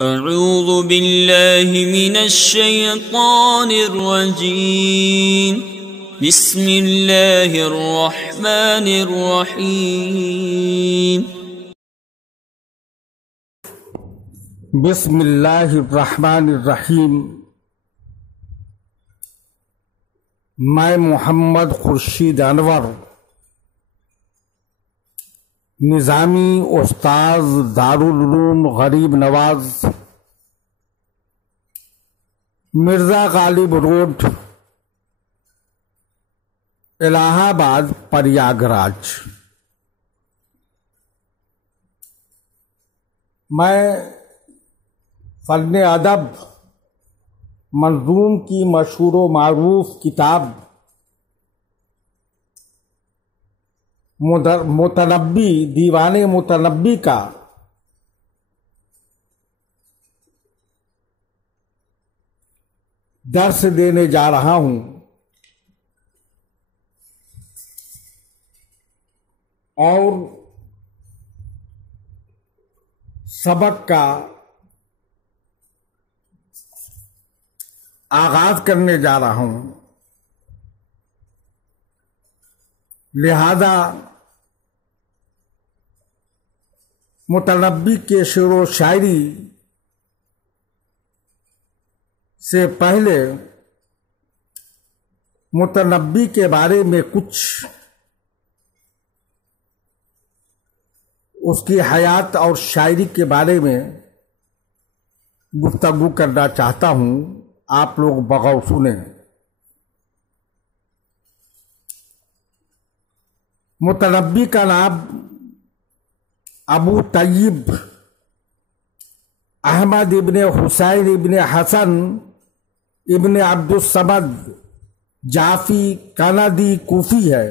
اعوذ باللہ من الشیطان الرجیم بسم اللہ الرحمن الرحیم بسم اللہ الرحمن الرحیم۔ میں محمد خورشید انور، نظامی استاذ دارالعلوم غریب نواز، مرزا غالب روڈ، الہ آباد، پریاگراج۔ میں فن ادب منظوم کی مشہور و معروف کتاب متنبی، دیوان متنبی کا درس دینے جا رہا ہوں، اور سبق کا آغاز کرنے جا رہا ہوں، لہذا متنبی کے شعر و شاعری سے پہلے متنبی کے بارے میں کچھ اس کی حیات اور شاعری کے بارے میں گفتگو کرنا چاہتا ہوں، آپ لوگ بغور سنیں۔ متنبی کا نام ابو طیب احمد ابن حسین ابن حسن ابن عبد الصمد جعفی کندی کوفی ہے،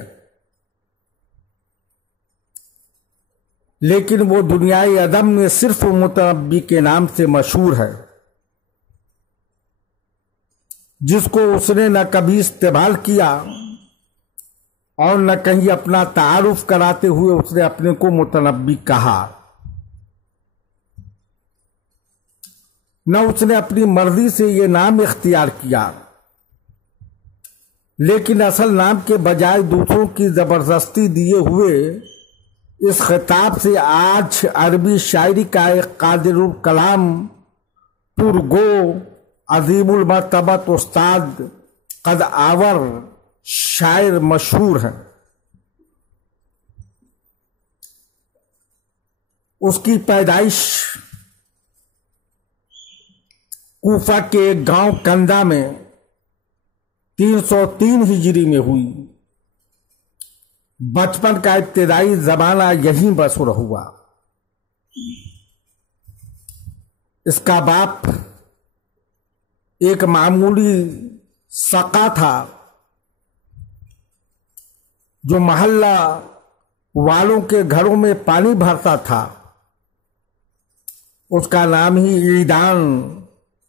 لیکن وہ دنیائے ادب میں صرف متنبی کے نام سے مشہور ہے، جس کو اس نے نہ کبھی استعمال کیا اور نہ کہیں اپنا تعارف کراتے ہوئے اس نے اپنے کو متنبی کہا، نہ اس نے اپنی مرضی سے یہ نام اختیار کیا، لیکن اصل نام کے بجائے دوسروں کی زبردستی دیے ہوئے اس خطاب سے آج عربی شاعری کا ایک قادر الکلام، پرگو، عظیم المرتبت استاد، قد آور شاعر مشہور ہیں۔ اس کی پیدائش کوفہ کے ایک گاؤں کندہ میں 303 ہجری میں ہوئی۔ بچپن کا ابتدائی زمانہ یہیں بسر ہوا۔ اس کا باپ ایک معمولی سقا تھا جو محلہ والوں کے گھروں میں پانی بھرتا تھا، اس کا نام ہی عیدان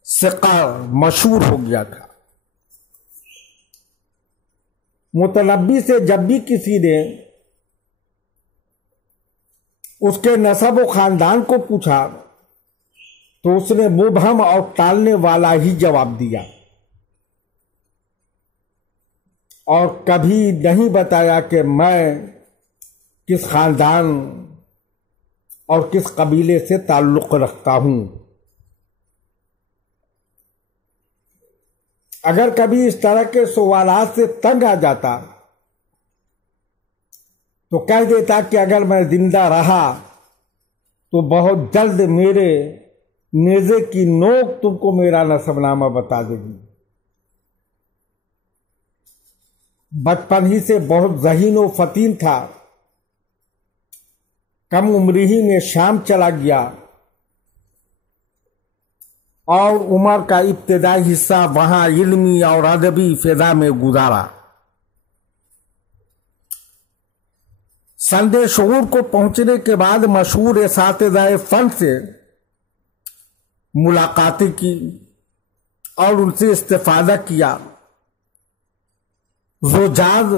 سقا مشہور ہو گیا تھا۔ متنبی سے جب بھی کسی نے اس کے نسب و خاندان کو پوچھا تو اس نے مبہم اور ٹالنے والا ہی جواب دیا، اور کبھی نہیں بتایا کہ میں کس خاندان اور کس قبیلے سے تعلق رکھتا ہوں۔ اگر کبھی اس طرح کے سوالات سے تنگ آ جاتا تو کہہ دیتا کہ اگر میں زندہ رہا تو بہت جلد میرے نیزے کی نوک تم کو میرا نسب نامہ بتا دے گی۔ بچپن ہی سے بہت ذہین و فطین تھا، کم عمری ہی میں شام چلا گیا اور عمر کا ابتدائی حصہ وہاں علمی اور ادبی فضا میں گزارا۔ سند شعور کو پہنچنے کے بعد مشہور اساتذہ فن سے ملاقاتیں کی اور ان سے استفادہ کیا۔ زجاج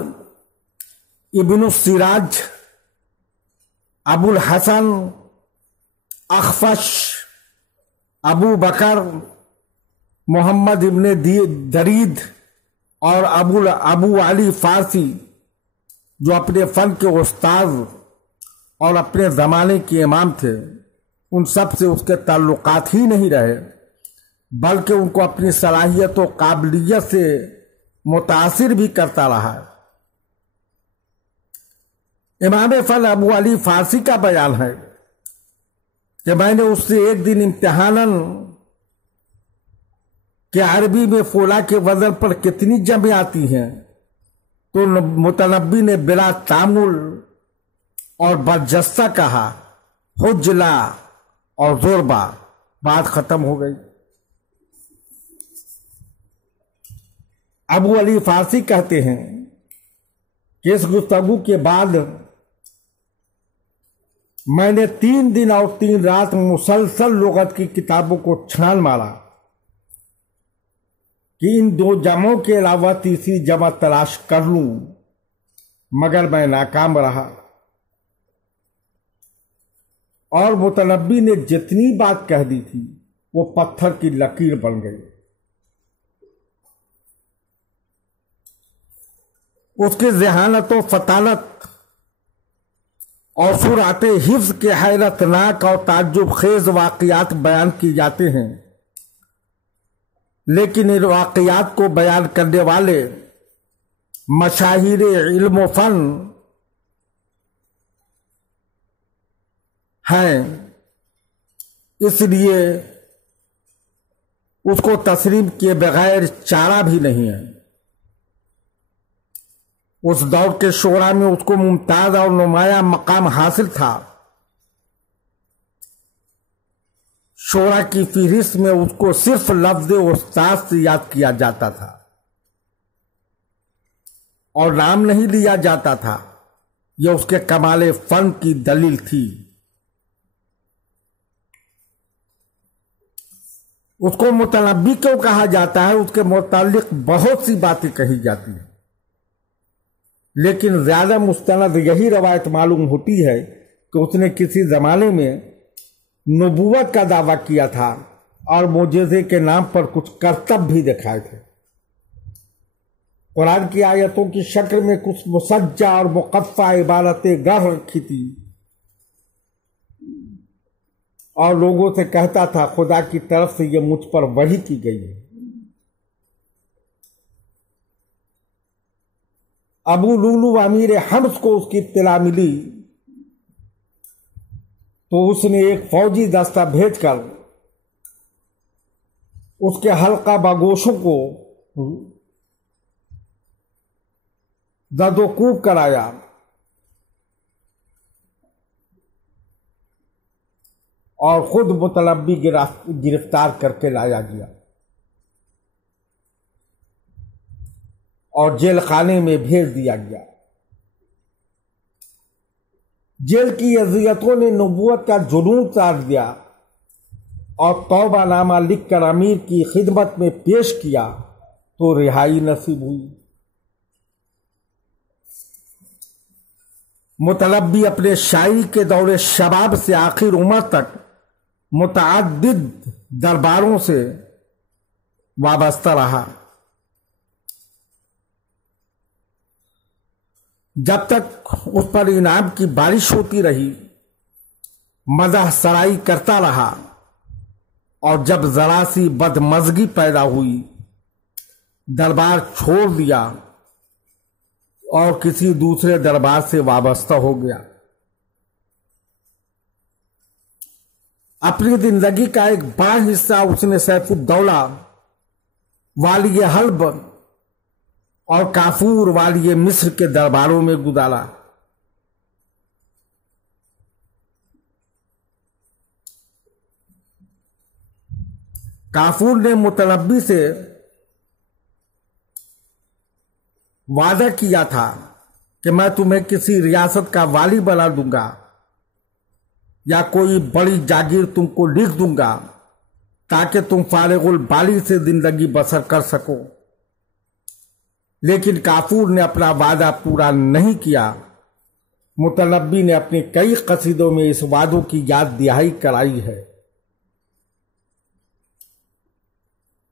ابن السراج ابو الحسن اخفش ابو بکر محمد ابن درید اور ابو علی فارسی جو اپنے فن کے استاد اور اپنے زمانے کے امام تھے، ان سب سے اس کے تعلقات ہی نہیں رہے، بلکہ ان کو اپنی صلاحیت و قابلیت سے متاثر بھی کرتا رہا۔ امام فن ابو علی فارسی کا بیان ہے کہ میں نے اس سے ایک دن امتحاناً کہ عربی میں فولا کے وزن پر کتنی جمع آتی ہیں، تو متنبی نے بلا تعامل اور برجستہ کہا حجلا اور ضربہ، بات ختم ہو گئی۔ ابو علی فارسی کہتے ہیں کہ اس گفتگو کے بعد میں نے 3 دن اور 3 رات مسلسل لغت کی کتابوں کو چھان مارا کہ ان 2 جمعوں کے علاوہ تیسری جمع تلاش کر لوں، مگر میں ناکام رہا، اور متنبی نے جتنی بات کہہ دی تھی وہ پتھر کی لکیر بن گئی۔ اس کی ذہانت و فطانت اور سرعت حفظ کے حیرت ناک اور تعجب خیز واقعات بیان کیے جاتے ہیں، لیکن ان واقعات کو بیان کرنے والے مشاہیر علم و فن ہیں، اس لیے اس کو تسلیم کیے بغیر چارہ بھی نہیں ہے۔ اس دور کے شعراء میں اس کو ممتاز اور نمایاں مقام حاصل تھا۔ شعراء کی فہرست میں اس کو صرف لفظ استاد سے یاد کیا جاتا تھا اور نام نہیں لیا جاتا تھا، یہ اس کے کمال فن کی دلیل تھی۔ اس کو متنبی کیوں کہا جاتا ہے؟ اس کے متعلق بہت سی باتیں کہی جاتی ہیں، لیکن زیادہ مستند یہی روایت معلوم ہوتی ہے کہ اس نے کسی زمانے میں نبوت کا دعویٰ کیا تھا اور معجزے کے نام پر کچھ کرتب بھی دکھائے تھے۔ قرآن کی آیتوں کی شکل میں کچھ مسجع اور مقفع عبارتیں گڑھ رکھی تھی اور لوگوں سے کہتا تھا خدا کی طرف سے یہ مجھ پر وحی کی گئی ہے۔ ابو لولو امیر حمص کو اس کی اطلاع ملی تو اس نے ایک فوجی دستہ بھیج کر اس کے حلقہ باگوشوں کو زد و کوب کرایا اور خود متنبی گرفتار کر کے لایا گیا اور جیل خانے میں بھیج دیا گیا۔ جیل کی اذیتوں نے نبوت کا جنون اتار دیا اور توبہ نامہ لکھ کر امیر کی خدمت میں پیش کیا تو رہائی نصیب ہوئی۔ متنبی اپنے شاعری کے دور شباب سے آخر عمر تک متعدد درباروں سے وابستہ رہا۔ جب تک اس پر انعام کی بارش ہوتی رہی مدح سرائی کرتا رہا، اور جب ذرا سی بدمزگی پیدا ہوئی دربار چھوڑ دیا اور کسی دوسرے دربار سے وابستہ ہو گیا۔ اپنی زندگی کا ایک بڑا حصہ اس نے سیف الدولہ والی حلب اور کافور والی مصر کے درباروں میں گزارا۔ کافور نے متنبی سے وعدہ کیا تھا کہ میں تمہیں کسی ریاست کا والی بنا دوں گا یا کوئی بڑی جاگیر تم کو لکھ دوں گا تاکہ تم فارغ البالی سے زندگی بسر کر سکو، لیکن کافور نے اپنا وعدہ پورا نہیں کیا۔ متنبی نے اپنے کئی قصیدوں میں اس وعدوں کی یاد دہائی کرائی ہے۔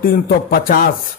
350